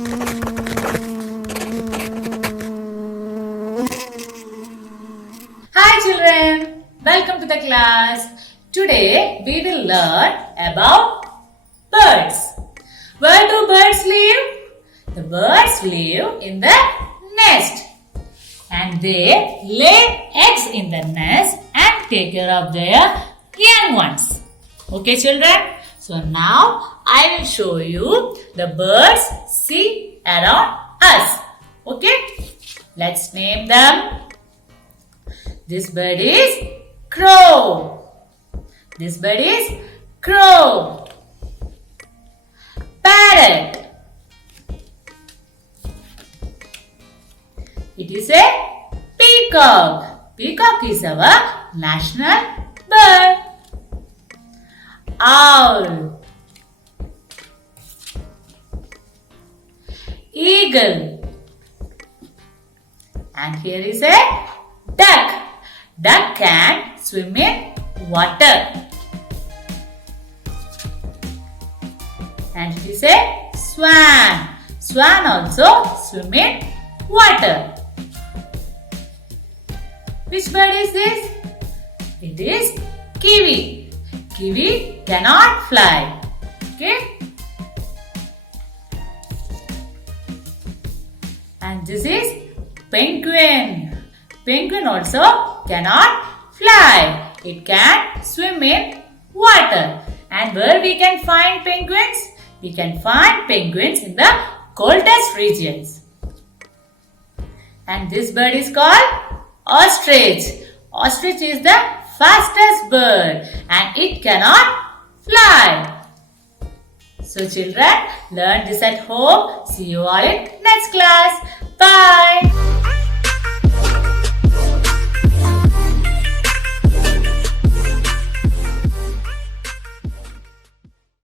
Hi children, welcome to the class. Today we will learn about birds. Where do birds live? The birds live in the nest and they lay eggs in the nest and take care of their young ones. Okay children, so now I will show you the birds see around us. Okay, let's name them. This bird is crow. This bird is crow. Parrot. It is a peacock. Peacock is our national bird. Owl. Eagle. And here is a duck. Duck can swim in water. And it is a swan. Swan also swim in water. Which bird is this? It is kiwi. Kiwi cannot fly. Okay? And this is penguin. Penguin also cannot fly. It can swim in water. And where we can find penguins? We can find penguins in the coldest regions. And this bird is called ostrich. Ostrich is the fastest bird and it cannot fly. So children, learn this at home. See you all in next class.